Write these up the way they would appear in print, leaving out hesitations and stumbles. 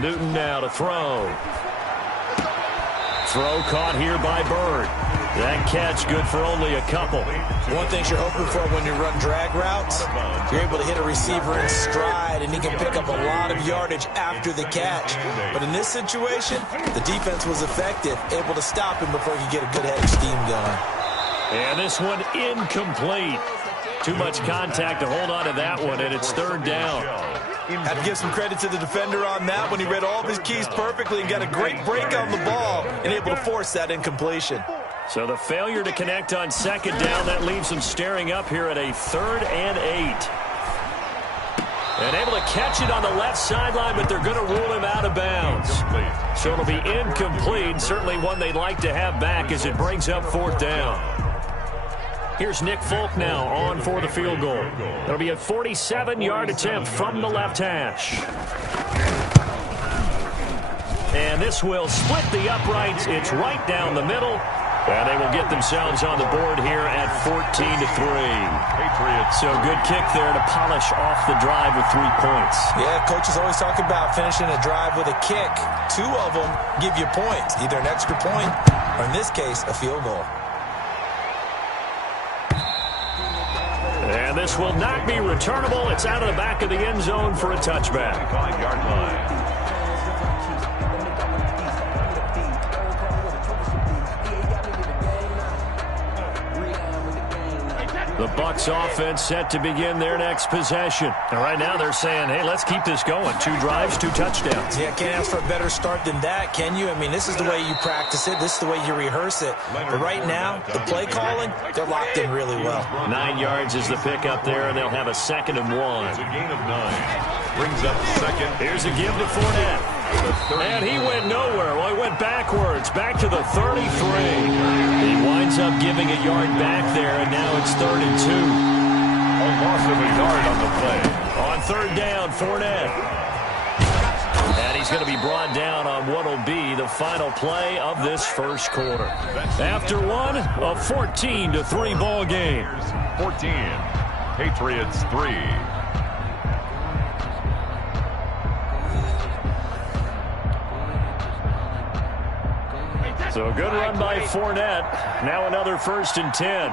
Newton now to throw. Throw caught here by Bird. That catch good for only a couple. One thing you're hoping for when you run drag routes, you're able to hit a receiver in stride, and he can pick up a lot of yardage after the catch. But in this situation, the defense was effective, able to stop him before he could get a good head of steam going. And this one incomplete. Too much contact to hold on to that one, and it's third down. Have to give some credit to the defender on that when he read all of his keys perfectly and got a great break on the ball and able to force that incompletion. So the failure to connect on second down, that leaves them staring up here at a 3rd and 8. And able to catch it on the left sideline, but they're going to rule him out of bounds. So it'll be incomplete, certainly one they'd like to have back as it brings up 4th down. Here's Nick Folk now on for the field goal. It'll be a 47-yard attempt from the left hash. And this will split the uprights. It's right down the middle. And they will get themselves on the board here at 14-3. Patriots. So good kick there to polish off the drive with 3 points. Yeah, coaches always talk about finishing a drive with a kick. 2 of them give you points, either an extra point or, in this case, a field goal. And this will not be returnable. It's out of the back of the end zone for a touchback. 5-yard line. The Bucs offense set to begin their next possession. And right now they're saying, hey, let's keep this going. 2 drives, 2 touchdowns. Yeah, can't ask for a better start than that, can you? I mean, this is the way you practice it. This is the way you rehearse it. But right now, the play calling, they're locked in really well. 9 yards is the pickup there, and they'll have a 2nd and 1. It's a gain of 9. Brings up 2nd. Here's a give to Fournette. And he went nowhere. Well, he went backwards, back to the 33. He winds up giving a yard back there, and now it's 3rd and 2. A loss of a yard on the play. On 3rd down, Fournette. And he's going to be brought down on what will be the final play of this first quarter. After one, a 14-3 ball game. 14, Patriots 3. So a good run by Fournette. Now another 1st and 10.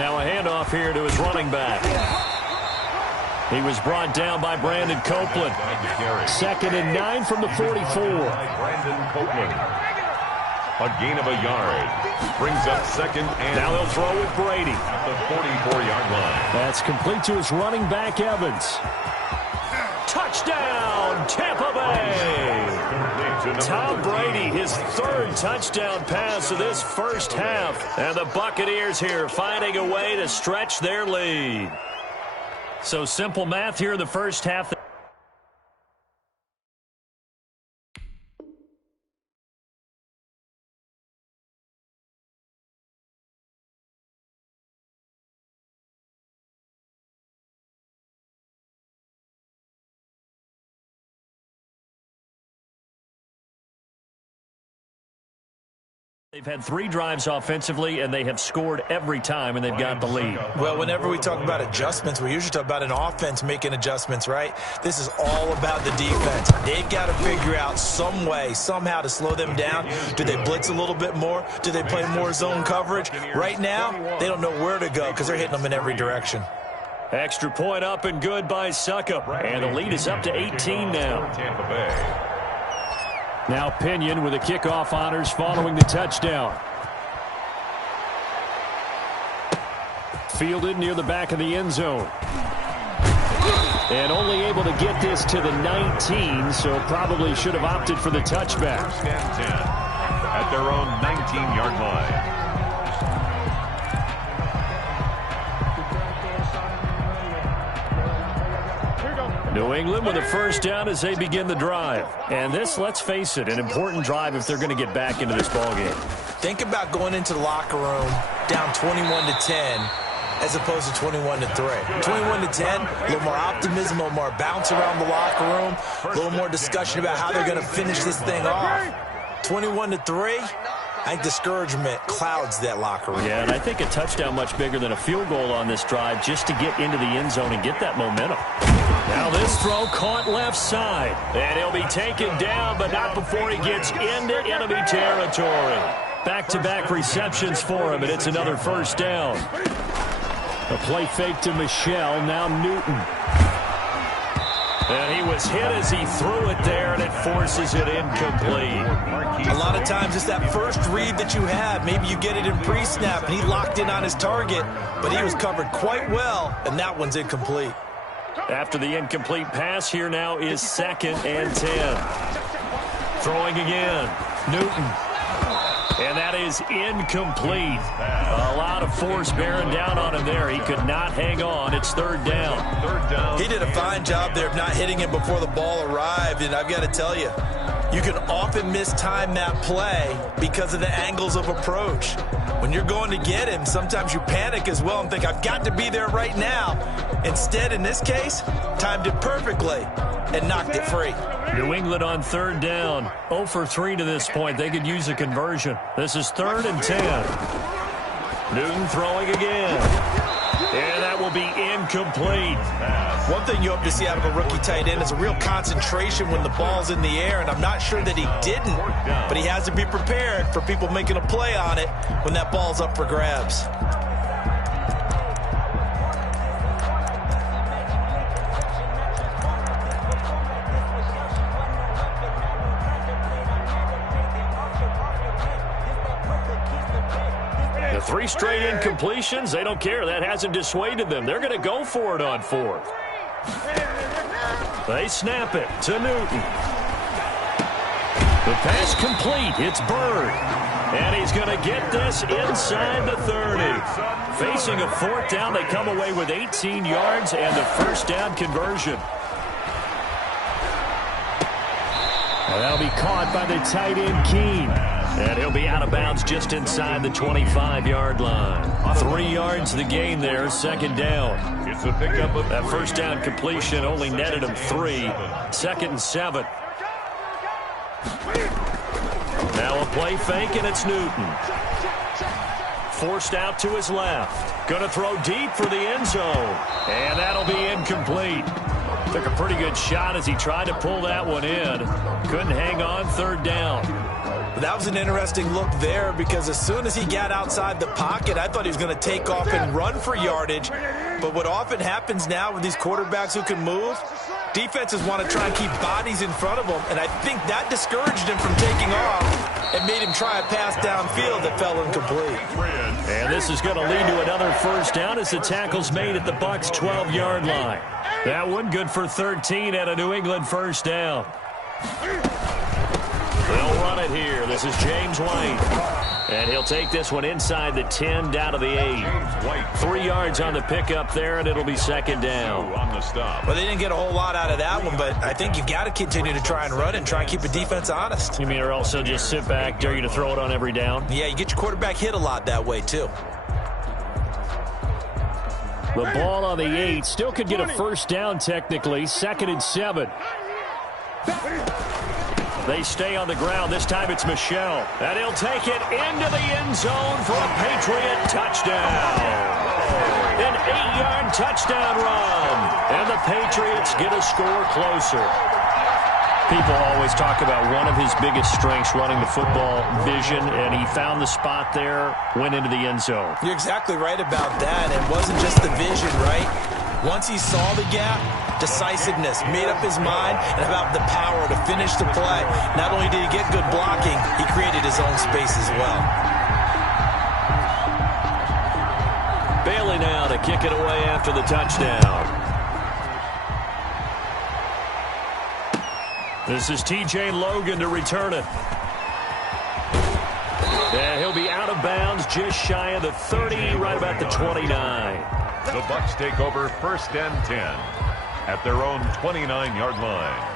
Now a handoff here to his running back. He was brought down by Brandon Copeland. 2nd and 9 from the 44. Brandon Copeland. A gain of a yard. Brings up 2nd and... Now they'll throw with Brady. At the 44-yard line. That's complete to his running back, Evans. Touchdown, Tampa Bay! Tom Brady, his 3rd touchdown pass of this first half. And the Buccaneers here finding a way to stretch their lead. So simple math here in the first half. They've had 3 drives offensively, and they have scored every time, and they've got the lead. Well, whenever we talk about adjustments, we usually talk about an offense making adjustments, right? This is all about the defense. They've got to figure out some way, somehow to slow them down. Do they blitz a little bit more? Do they play more zone coverage? Right now, they don't know where to go because they're hitting them in every direction. Extra point up and good by Suckup. And the lead is up to 18 now. Tampa Bay. Now Pinion with the kickoff honors following the touchdown. Fielded near the back of the end zone. And only able to get this to the 19, so probably should have opted for the touchback. 1st and 10 at their own 19-yard line. New England with a 1st down as they begin the drive. And this, let's face it, an important drive if they're going to get back into this ballgame. Think about going into the locker room down 21-10 as opposed to 21-3. 21-10, a little more optimism, a little more bounce around the locker room, a little more discussion about how they're going to finish this thing off. 21-3, I think discouragement clouds that locker room. Yeah, and I think a touchdown much bigger than a field goal on this drive just to get into the end zone and get that momentum. Now this throw caught left side. And he'll be taken down, but not before he gets into enemy territory. Back-to-back receptions for him, and it's another first down. A play fake to Michelle, now Newton. And he was hit as he threw it there, and it forces it incomplete. A lot of times it's that first read that you have. Maybe you get it in pre-snap, and he locked in on his target, but he was covered quite well, and that one's incomplete. After the incomplete pass, here now is 2nd and 10. Throwing again, Newton. And that is incomplete. A lot of force bearing down on him there. He could not hang on. It's 3rd down. He did a fine job there of not hitting him before the ball arrived. And I've got to tell you, you can often mistime that play because of the angles of approach. When you're going to get him, sometimes you panic as well and think, I've got to be there right now. Instead, in this case, timed it perfectly and knocked it free. New England on 3rd down. 0 for 3 to this point. They could use a conversion. This is 3rd and 10. Newton throwing again. And that will be incomplete. One thing you hope to see out of a rookie tight end is a real concentration when the ball's in the air, and I'm not sure that he didn't, but he has to be prepared for people making a play on it when that ball's up for grabs. The 3 straight incompletions, they don't care. That hasn't dissuaded them. They're going to go for it on 4th. They snap it to Newton. The pass complete. It's Bird. And he's going to get this inside the 30. Facing a 4th down, they come away with 18 yards and a first down conversion. And that'll be caught by the tight end, Keene. And he'll be out of bounds just inside the 25-yard line. 3 yards the gain there, 2nd down. It's a pickup of that first down completion only netted him 3. 2nd and 7. Now a play fake, and it's Newton. Forced out to his left. Going to throw deep for the end zone. And that'll be incomplete. Took a pretty good shot as he tried to pull that one in. Couldn't hang on, 3rd down. That was an interesting look there because as soon as he got outside the pocket, I thought he was going to take off and run for yardage. But what often happens now with these quarterbacks who can move, defenses want to try and keep bodies in front of them, and I think that discouraged him from taking off and made him try a pass downfield that fell incomplete. And this is going to lead to another first down as the tackle's made at the Bucs' 12-yard line. That one good for 13 at a New England first down. They'll run it here. This is James White. And he'll take this one inside the 10 down to the 8. 3 yards on the pickup there, and it'll be 2nd down. Well, they didn't get a whole lot out of that one, but I think you've got to continue to try and run and try and keep the defense honest. You mean or also just sit back, dare you to throw it on every down? Yeah, you get your quarterback hit a lot that way, too. The ball on the 8. Still could get a first down technically. 2nd and 7. They stay on the ground. This time it's Michelle. And he'll take it into the end zone for a Patriot touchdown. An 8-yard touchdown run. And the Patriots get a score closer. People always talk about one of his biggest strengths running the football, vision, and he found the spot there, went into the end zone. You're exactly right about that. It wasn't just the vision, right? Once he saw the gap, decisiveness, made up his mind, and about the power to finish the play. Not only did he get good blocking, he created his own space as well. Bailey now to kick it away after the touchdown. This is T.J. Logan to return it. And he'll be out of bounds just shy of the 30, right about the 29. The Bucs take over 1st and 10 at their own 29-yard line.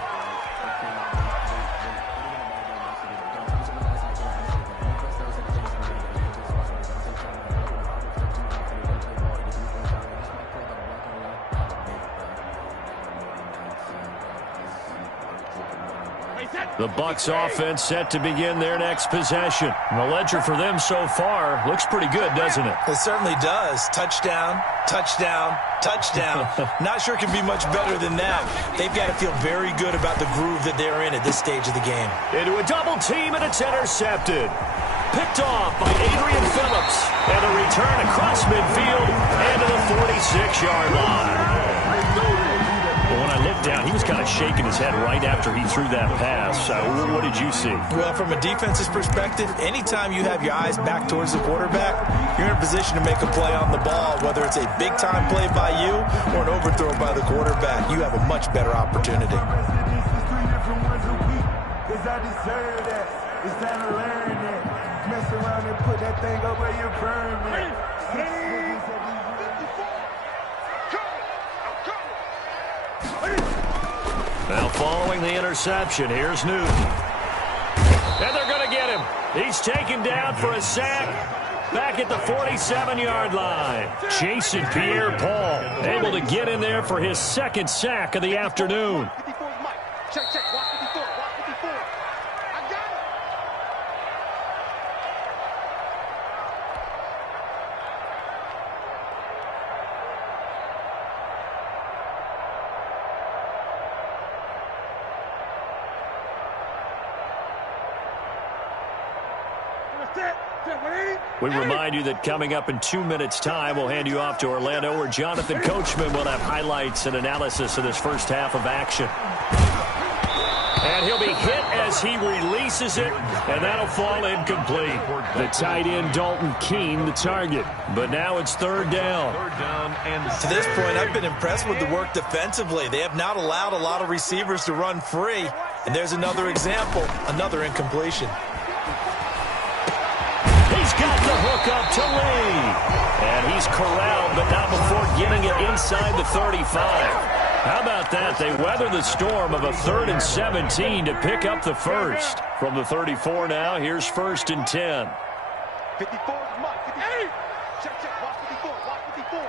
The Bucs offense set to begin their next possession. And the ledger for them so far looks pretty good, doesn't it? It certainly does. Touchdown, touchdown, touchdown. Not sure it can be much better than that. They've got to feel very good about the groove that they're in at this stage of the game. Into a double team, and it's intercepted. Picked off by Adrian Phillips. And a return across midfield and to the 46-yard line. Well, when I looked down, he was kind of shaking his head right after he threw that pass. What did you see? Well, from a defense's perspective, anytime you have your eyes back towards the quarterback, you're in a position to make a play on the ball, whether it's a big-time play by you or an overthrow by the quarterback. You have a much better opportunity. It's time to learn that. Mess around and put that thing over your permit. Now following the interception, here's Newton. And they're going to get him. He's taken down for a sack back at the 47-yard line. Jason Pierre-Paul able to get in there for his second sack of the afternoon. Check, watch 54, watch 54. I got it. We remind you that coming up in 2 minutes' time, we'll hand you off to Orlando, where Jonathan Coachman will have highlights and analysis of this first half of action. And he'll be hit as he releases it, and that'll fall incomplete. The tight end, Dalton Keene, the target. But now it's third down. To this point, I've been impressed with the work defensively. They have not allowed a lot of receivers to run free. And there's another example, another incompletion. He's got the hook up to Lee. And he's corralled, but not before getting it inside the 35. How about that? They weather the storm of a 3rd and 17 to pick up the first. From the 34 now, here's 1st and 10. 54 is Mike. 58. Check, watch 54, watch 54.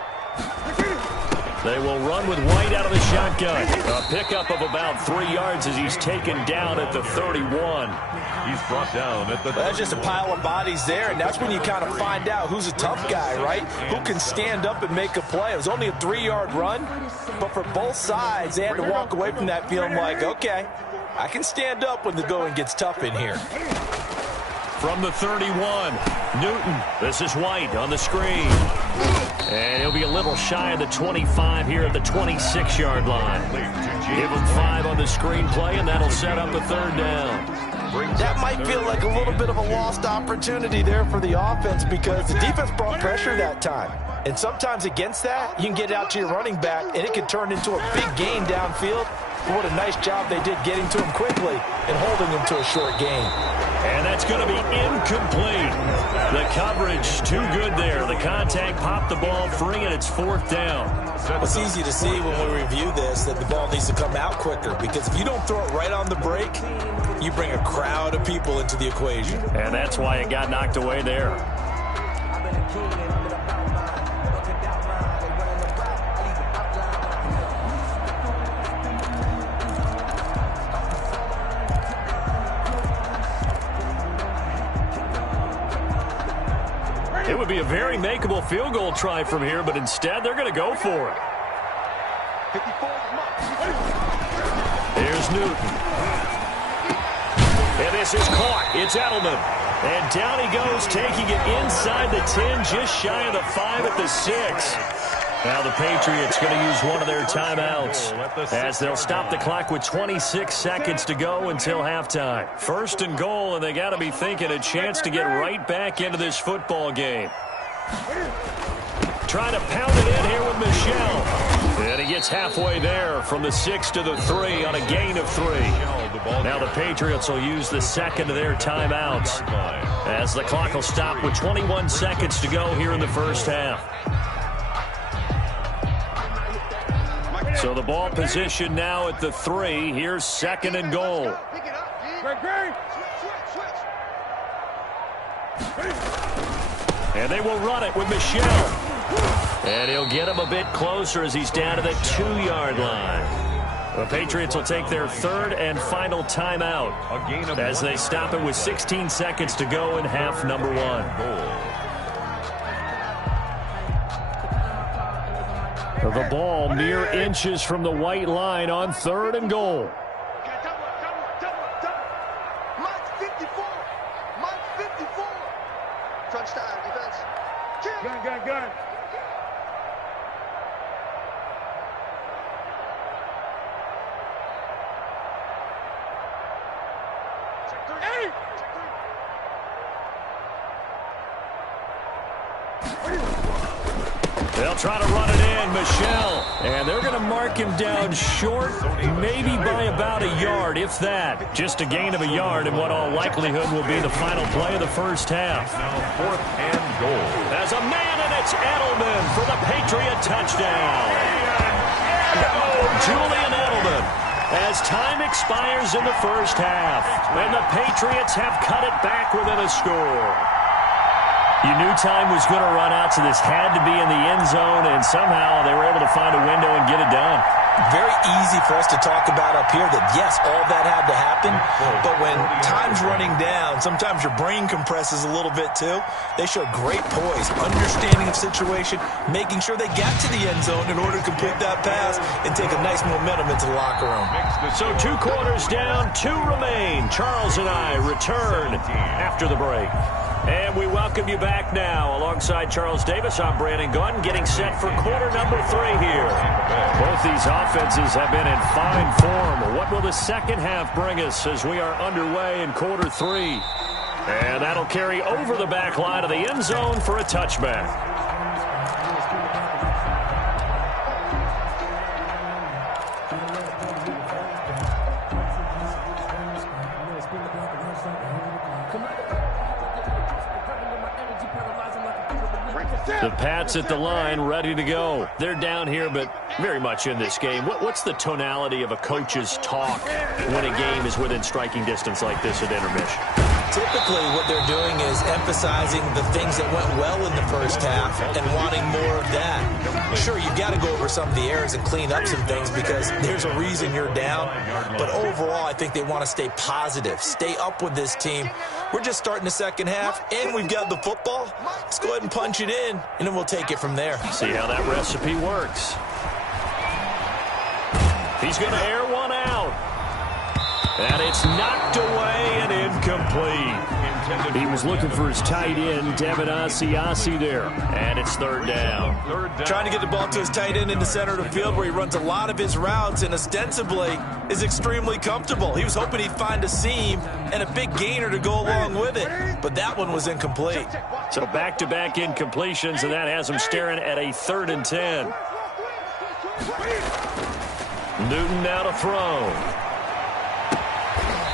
They will run with White out of the shotgun. A pickup of about 3 yards as he's taken down at the 31. He's brought down at the... That's just a pile of bodies there, and that's when you kind of find out who's a tough guy, right? Who can stand up and make a play. It was only a 3-yard run, but for both sides, they had to walk away from that feeling like, okay, I can stand up when the going gets tough in here. From the 31, Newton. This is White on the screen. And he'll be a little shy of the 25 here at the 26-yard line. Give him 5 on the screenplay, and that'll set up a 3rd down. That might feel like a little bit of a lost opportunity there for the offense because the defense brought pressure that time. And sometimes against that, you can get out to your running back, and it can turn into a big gain downfield. But what a nice job they did getting to him quickly and holding him to a short gain. And that's going to be incomplete. The coverage too good there. The contact popped the ball free, and it's 4th down. It's easy to see when we review this that the ball needs to come out quicker because if you don't throw it right on the break, you bring a crowd of people into the equation. And that's why it got knocked away there. It would be a very makeable field goal try from here, but instead they're going to go for it. Here's Newton. And this is caught. It's Edelman. And down he goes, taking it inside the 10, just shy of the 5 at the 6. Now the Patriots going to use one of their timeouts as they'll stop the clock with 26 seconds to go until halftime. 1st and goal, and they got to be thinking a chance to get right back into this football game. Trying to pound it in here with Michel. And he gets halfway there from the 6 to the 3 on a gain of 3. Now the Patriots will use the second of their timeouts as the clock will stop with 21 seconds to go here in the first half. So the ball position now at the 3. Here's 2nd and goal. And they will run it with Michel. And he'll get him a bit closer as he's down to the 2-yard line. The Patriots will take their third and final timeout as they stop it with 16 seconds to go in half number one. The ball mere inches from the white line on 3rd and goal. Mike 54. Mike 54. Crunch time, defense. Gun. Hey! They'll try to run it in, Michel. And they're going to mark him down short, maybe by about a yard, if that. Just a gain of a yard in what all likelihood will be the final play of the first half. Now 4th and goal. As a man, and it's Edelman for the Patriot touchdown. Julian Edelman. As time expires in the first half, and the Patriots have cut it back within a score. You knew time was going to run out, so this had to be in the end zone, and somehow they were able to find a window and get it done. Very easy for us to talk about up here that, yes, all that had to happen, but when time's running down, sometimes your brain compresses a little bit too. They showed great poise, understanding of situation, making sure they got to the end zone in order to complete that pass and take a nice momentum into the locker room. So 2 quarters down, 2 remain. Charles and I return after the break. And we welcome you back now. Alongside Charles Davis, I'm Brandon Gunn, getting set for quarter number 3 here. Both these offenses have been in fine form. What will the second half bring us as we are underway in quarter 3? And that'll carry over the back line of the end zone for a touchback. The Pats at the line, ready to go. They're down here, but very much in this game. What's the tonality of a coach's talk when a game is within striking distance like this at intermission? Typically, what they're doing is emphasizing the things that went well in the first half and wanting more of that. Sure, you've got to go over some of the errors and clean up some things because there's a reason you're down. But overall, I think they want to stay positive, stay up with this team. We're just starting the second half, and we've got the football. Let's go ahead and punch it in, and then we'll take it from there. See how that recipe works. He's going to air one out. And it's knocked away and incomplete. He was looking for his tight end, Devin Asiasi there. And it's 3rd down. Trying to get the ball to his tight end in the center of the field where he runs a lot of his routes and ostensibly is extremely comfortable. He was hoping he'd find a seam and a big gainer to go along with it. But that one was incomplete. So back-to-back incompletions, and that has him staring at a 3rd and 10. Newton now to throw.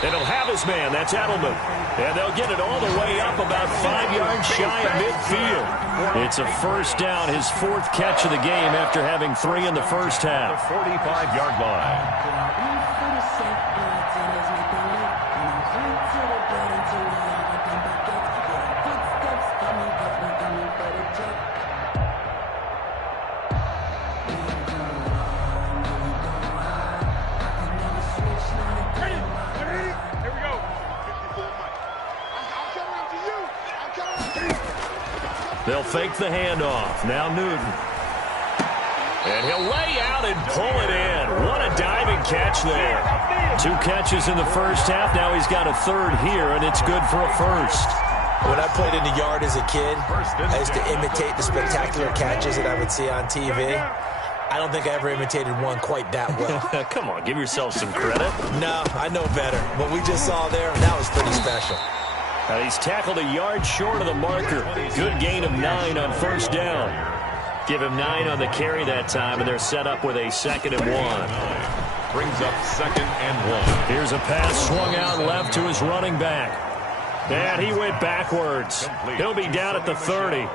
And he'll have his man. That's Edelman. And they'll get it all the way up about 5 yards shy of midfield. It's a first down, his 4th catch of the game after having 3 in the first half. The 45-yard line. They'll fake the handoff. Now Newton. And he'll lay out and pull it in. What a diving catch there. 2 catches in the first half. Now he's got a 3rd here, and it's good for a 1st. When I played in the yard as a kid, I used to imitate the spectacular catches that I would see on TV. I don't think I ever imitated one quite that well. Come on, give yourself some credit. No, I know better. What we just saw there, that was pretty special. He's tackled a yard short of the marker. Good gain of 9 on first down. Give him 9 on the carry that time, and they're set up with a 2nd and 1. Brings up 2nd and 1. Here's a pass swung out left to his running back. And he went backwards. He'll be down at the 30.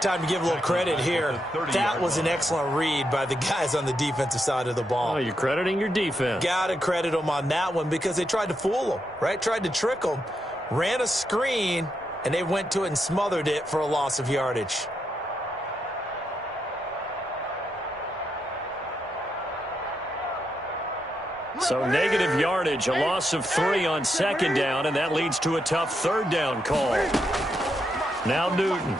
Time to give a little credit here. That was an excellent read by the guys on the defensive side of the ball. Oh, you're crediting your defense. Got to credit them on that one because they tried to fool them, right? Tried to trick them. Ran a screen, and they went to it and smothered it for a loss of yardage. So negative yardage, a loss of 3 on second down, and that leads to a tough third down call. Now Newton.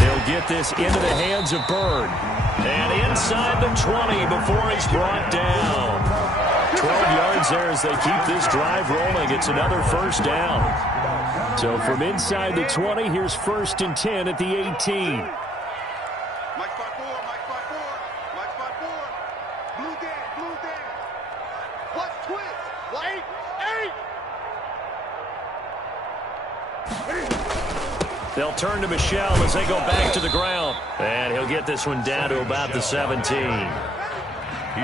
He'll get this into the hands of Bird. And inside the 20 before he's brought down. 12 yards there as they keep this drive rolling. It's another first down. So from inside the 20, here's 1st and 10 at the 18. Mike spot 4, Mike spot 4, Mike spot 4. Blue down. Watch twist. 8. They'll turn to Michelle as they go back to the ground. And he'll get this one down to about the 17.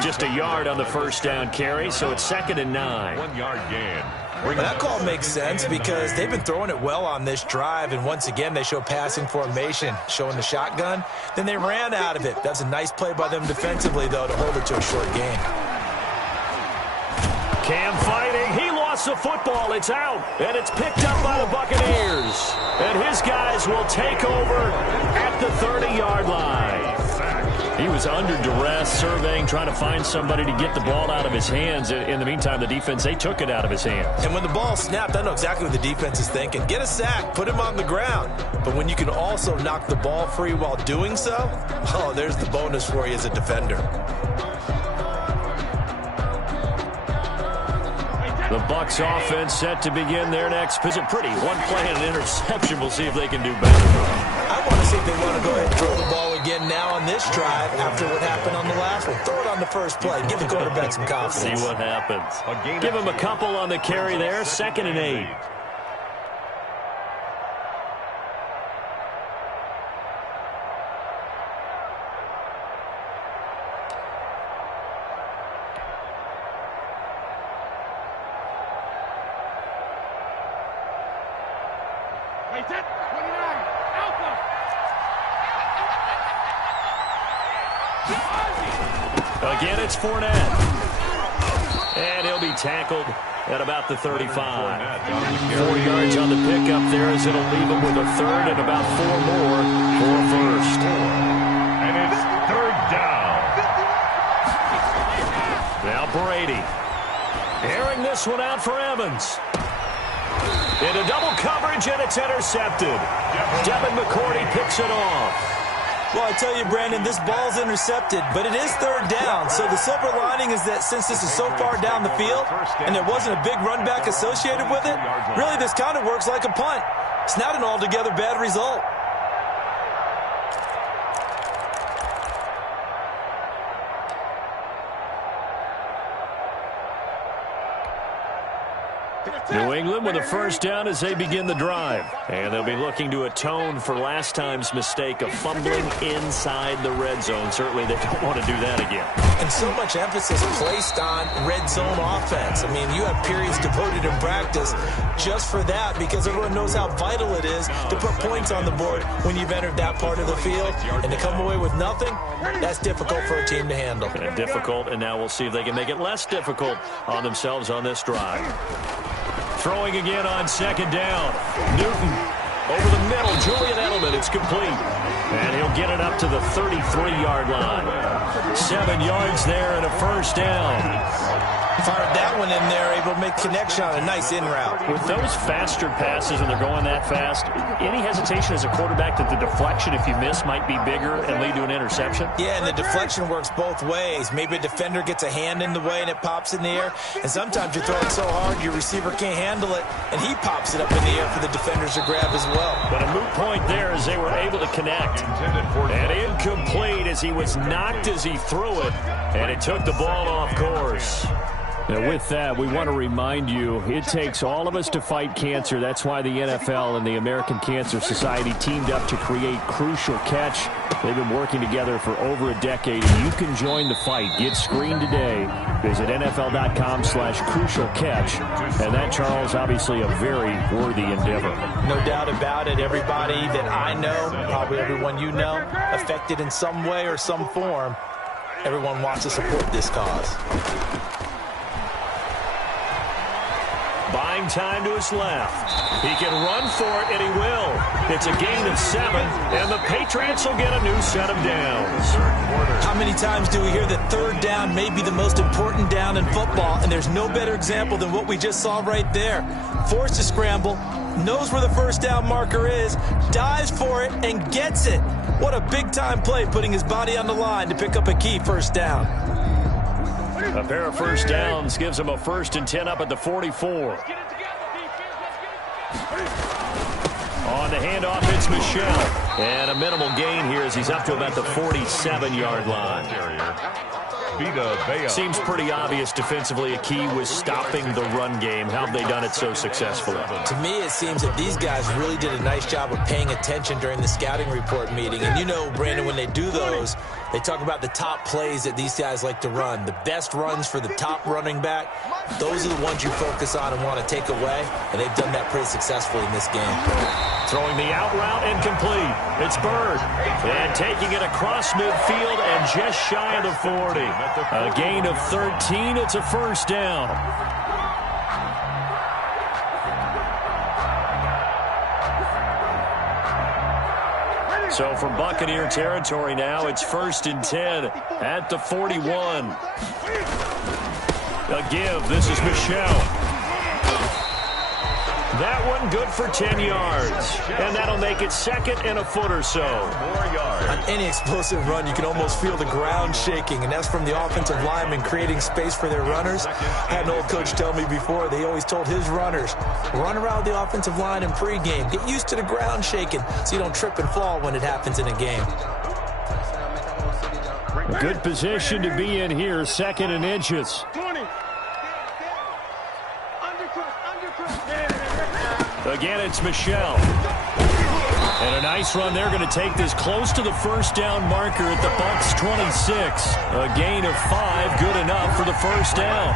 Just a yard on the first down carry, so it's 2nd and 9. 1 yard gain. Well, that call makes sense because they've been throwing it well on this drive, and once again they show passing formation, showing the shotgun. Then they ran out of it. That's a nice play by them defensively, though, to hold it to a short gain. Cam fighting. He lost the football. It's out, and it's picked up by the Buccaneers. And his guys will take over at the 30-yard line. He was under duress, surveying, trying to find somebody to get the ball out of his hands. In the meantime, the defense, they took it out of his hands. And when the ball snapped, I know exactly what the defense is thinking. Get a sack, put him on the ground. But when you can also knock the ball free while doing so, oh, there's the bonus for you as a defender. The Bucs offense set to begin their next visit. Pretty one play and an interception. We'll see if they can do better. I want to see if they want to go ahead and throw the ball again now on this drive after what happened on the last one. Throw it on the first play. Give the quarterback some confidence. See what happens. Give him a couple on the carry there. 2nd and 8. Again, it's Fournette. And he'll be tackled at about the 35. 4 yards on the pickup there as it'll leave him with a third and about 4 more for a first. And it's 3rd down. Now Brady. Airing this one out for Evans. Into double coverage, and it's intercepted. Devin McCourty picks it off. Well, I tell you, Brandon, this ball's intercepted, but it is 3rd down. So the silver lining is that since this is so far down the field and there wasn't a big run back associated with it, really this kind of works like a punt. It's not an altogether bad result. New England with a first down as they begin the drive. And they'll be looking to atone for last time's mistake of fumbling inside the red zone. Certainly they don't want to do that again. And so much emphasis placed on red zone offense. I mean, you have periods devoted in practice just for that because everyone knows how vital it is to put points on the board when you've entered that part of the field. And to come away with nothing, that's difficult for a team to handle. And difficult, and now we'll see if they can make it less difficult on themselves on this drive. Throwing again on 2nd down. Newton over the middle. Julian Edelman. It's complete. And he'll get it up to the 33-yard line. 7 yards there and a first down. Fired that one in there, able to make connection on a nice in route. With those faster passes and they're going that fast, any hesitation as a quarterback that the deflection, if you miss, might be bigger and lead to an interception? Yeah, and the deflection works both ways. Maybe a defender gets a hand in the way and it pops in the air. And sometimes you throw it so hard your receiver can't handle it, and he pops it up in the air for the defenders to grab as well. But a moot point there as they were able to connect. And incomplete as he was knocked as he threw it, and it took the ball off course. Now, with that, we want to remind you, it takes all of us to fight cancer. That's why the NFL and the American Cancer Society teamed up to create Crucial Catch. They've been working together for over a decade, and you can join the fight. Get screened today. Visit NFL.com/Crucial Catch. And that, Charles, obviously a very worthy endeavor. No doubt about it. Everybody that I know, probably everyone you know, affected in some way or some form, everyone wants to support this cause. By buying time to his left. He can run for it, and he will. It's a gain of 7, and the Patriots will get a new set of downs. How many times do we hear that third down may be the most important down in football, and there's no better example than what we just saw right there. Forced to scramble, knows where the first down marker is, dives for it, and gets it. What a big-time play, putting his body on the line to pick up a key first down. A pair of first downs gives him a 1st and 10 up at the 44. On the handoff, it's Michel. And a minimal gain here as he's up to about the 47-yard line. Seems pretty obvious defensively. A key was stopping the run game. How have they done it so successfully? To me, it seems that these guys really did a nice job of paying attention during the scouting report meeting. And you know, Brandon, when they do those, they talk about the top plays that these guys like to run. The best runs for the top running back, those are the ones you focus on and want to take away. And they've done that pretty successfully in this game. Throwing the out route and complete. It's Bird. And taking it across midfield and just shy of the 40. A gain of 13. It's a first down. So from Buccaneer territory now, it's 1st and 10 at the 41. A give. This is Michel. That one good for 10 yards. And that'll make it 2nd and a foot or so. 4 yards. On any explosive run, you can almost feel the ground shaking, and that's from the offensive linemen creating space for their runners. I had an old coach tell me before, they always told his runners, run around the offensive line in pregame. Get used to the ground shaking so you don't trip and fall when it happens in a game. Good position to be in here, 2nd and inches. Again, it's Michel. And a nice run. They're going to take this close to the first down marker at the Bucs 26. A gain of 5, good enough for the first down.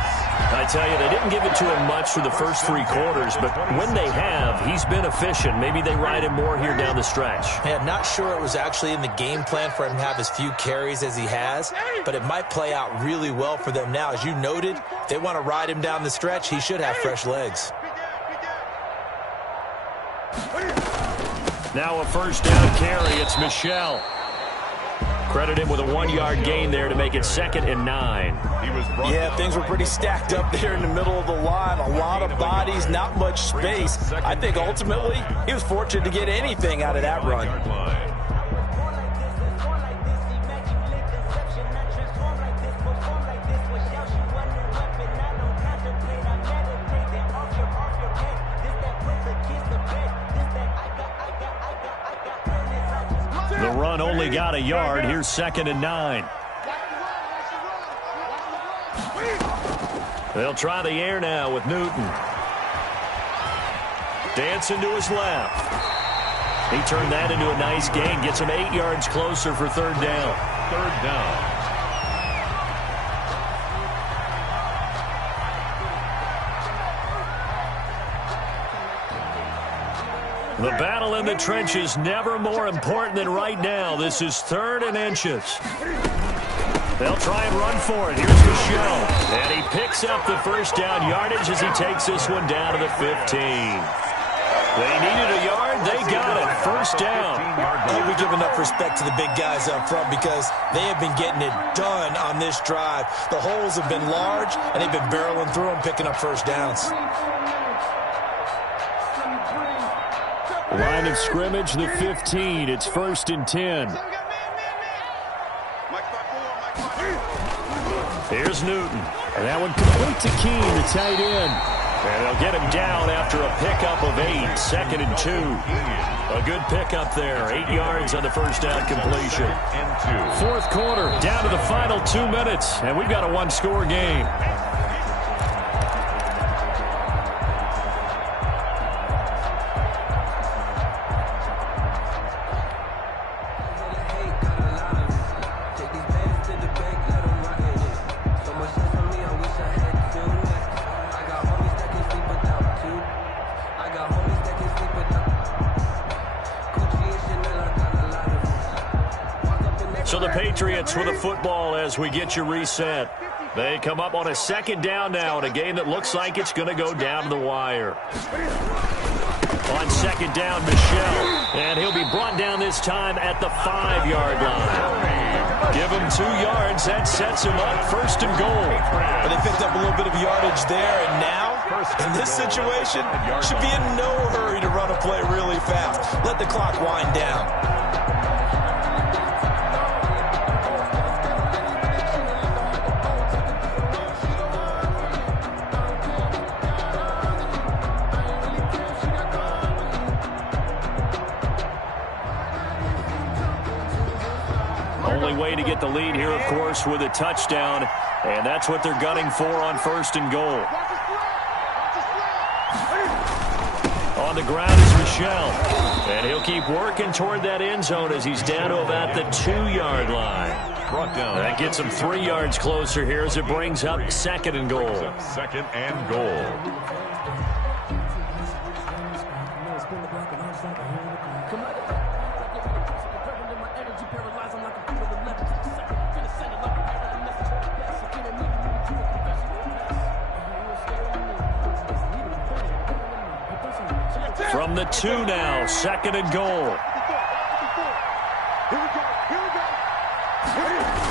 I tell you, they didn't give it to him much for the first 3 quarters, but when they have, he's been efficient. Maybe they ride him more here down the stretch. Yeah, not sure it was actually in the game plan for him to have as few carries as he has, but it might play out really well for them now. As you noted, if they want to ride him down the stretch, he should have fresh legs. Now a first down carry. It's Michel. Credit him with a 1-yard gain there to make it 2nd and 9. Yeah, things were pretty stacked up there in the middle of the line. A lot of bodies, not much space. I think ultimately he was fortunate to get anything out of that run. The run only got a yard. Here's 2nd and 9. They'll try the air now with Newton. Dancing to his left. He turned that into a nice gain. Gets him 8 yards closer for 3rd down. 3rd down. The battle in the trenches never more important than right now. This is 3rd and inches. They'll try and run for it. Here's Michel. And he picks up the first down yardage as he takes this one down to the 15. They needed a yard. They got it. First down. We give enough respect to the big guys up front because they have been getting it done on this drive. The holes have been large, and they've been barreling through them, picking up first downs. Line of scrimmage, the 15. It's 1st and 10. Here's Newton. And that one complete to Keene, the tight end. And they'll get him down after a pickup of 8. 2nd and 2. A good pickup there. 8 yards on the first down completion. 4th quarter, down to the final 2 minutes. And we've got a 1-score game. So the Patriots with a football as we get you reset. They come up on a second down now in a game that looks like it's going to go down to the wire. On second down, Michel. And he'll be brought down this time at the 5-yard line. Give him 2 yards. That sets him up first and goal. But they picked up a little bit of yardage there, and now, in this situation, should be in no hurry to run a play really fast. Let the clock wind down. Only way to get the lead here, of course, with a touchdown, and that's what they're gunning for on first and goal. On the ground is Michel, and he'll keep working toward that end zone as he's down to about the 2-yard line. Brought down. That gets him 3 yards closer here as it brings up second and goal. Second and goal. From the 2 now, second and goal.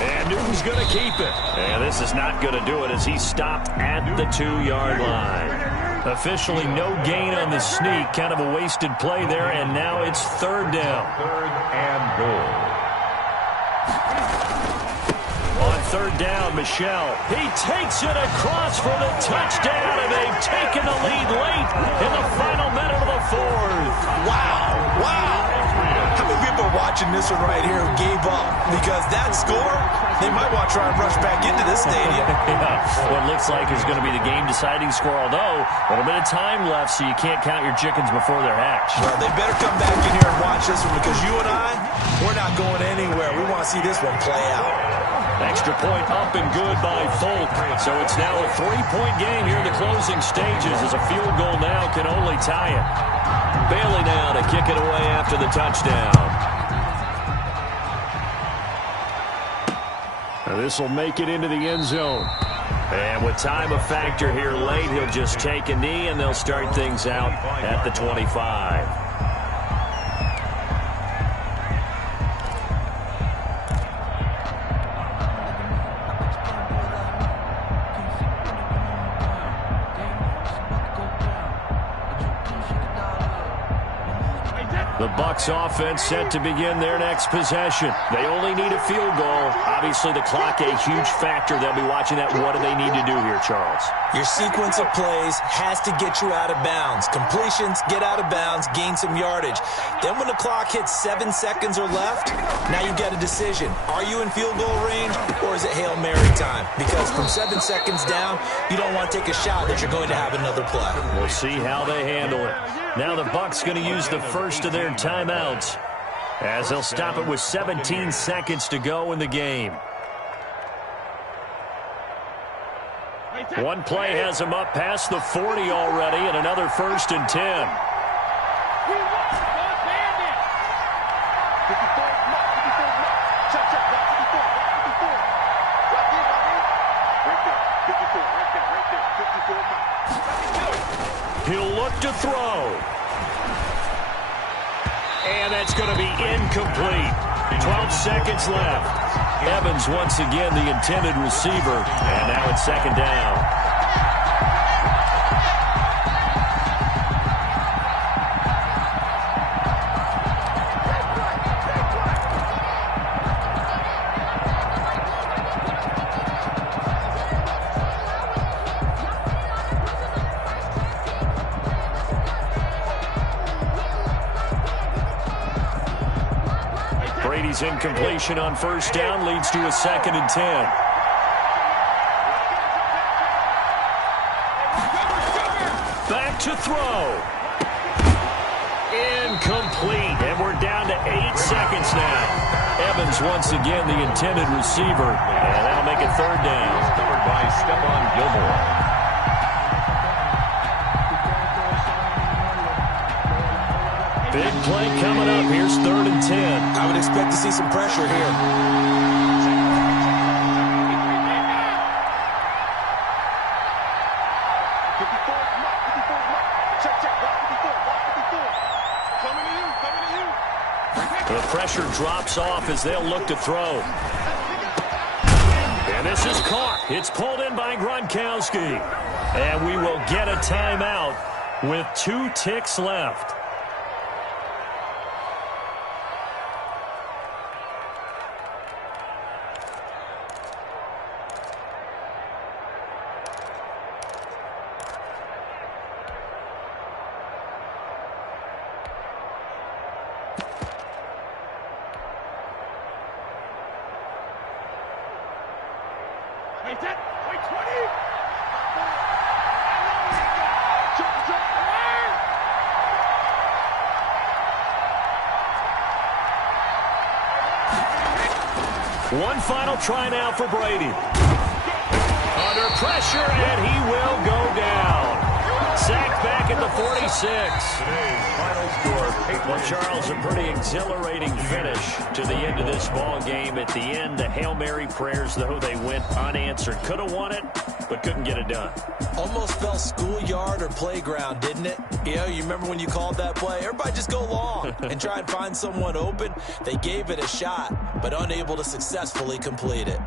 And Newton's going to keep it. And this is not going to do it as he stopped at the 2-yard line. Officially no gain on the sneak. Kind of a wasted play there, and now it's third down. Third and goal. On third down, Michel. He takes it across for the touchdown, and they've taken the lead late in the final minute of the fourth. Wow, wow. How many people are watching this one right here who gave up? Because that score, they might want to try and rush back into this stadium. Yeah, what looks like is going to be the game-deciding score, although a little bit of time left, so you can't count your chickens before they're hatched. Well, they better come back in here and watch this one because you and I, we're not going anywhere. We want to see this one play out. Extra point up and good by Folk. So it's now a 3-point game here in the closing stages as a field goal now can only tie it. Bailey now to kick it away after the touchdown. This will make it into the end zone. And with time a factor here late, he'll just take a knee and they'll start things out at the 25. The Bucs offense set to begin their next possession. They only need a field goal. Obviously, the clock a huge factor. They'll be watching that. What do they need to do here, Charles? Your sequence of plays has to get you out of bounds. Completions, get out of bounds, gain some yardage. Then when the clock hits 7 seconds or left, now you've got a decision. Are you in field goal range or is it Hail Mary time? Because from 7 seconds down, you don't want to take a shot that you're going to have another play. We'll see how they handle it. Now the Bucs going to use the first of their timeouts as they'll stop it with 17 seconds to go in the game. One play has them up past the 40 already and another first and 10. He'll look to throw. And that's going to be incomplete. 12 seconds left. Evans once again the intended receiver. And now it's second down. Brady's incompletion on first down leads to a second and 10. Back to throw. Incomplete. And we're down to 8 seconds now. Evans once again the intended receiver. And that'll make it third down. Covered by Stephon Gilmore. Big play coming up. Here's third and 10. I would expect to see some pressure here. The pressure drops off as they'll look to throw. And this is caught. It's pulled in by Gronkowski. And we will get a timeout with 2 ticks left. One final try now for Brady. Under pressure, and he will go down. Sacked back at the 46. Today's final score. Well, Charles, a pretty exhilarating finish to the end of this ball game. At the end, the Hail Mary prayers, though, they went unanswered. Could have won it, but couldn't get it done. Almost felt schoolyard or playground, didn't it? You remember when you called that play? Everybody just go long and try and find someone open. They gave it a shot, but unable to successfully complete it.